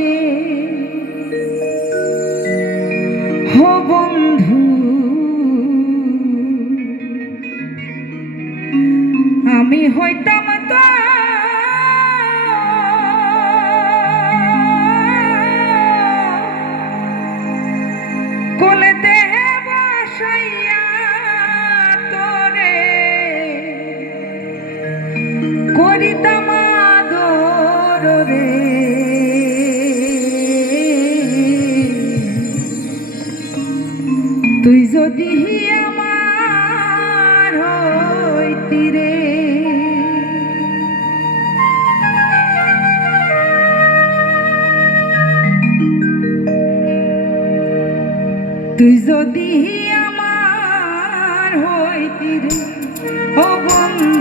রে। হো বন্ধু আমি হইতাম তো তুই যদি আমার হইতি রে। তুই যদি আমার হইতি রে ও বন্ধু।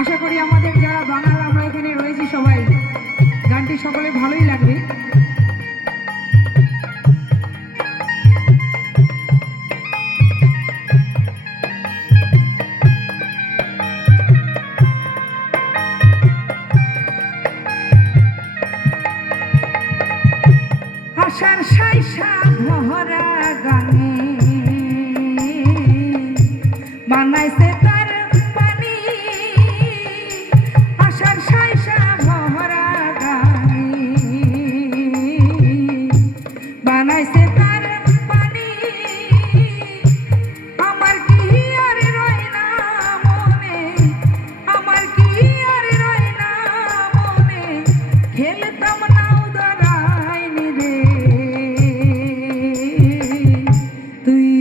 আশা করি আমাদের যারা বাঙাল আমরা এখানে রয়েছি সবাই। গানটি সকলে ভালোই লাগবে। আশার সাইসা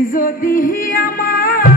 যদিহি আমার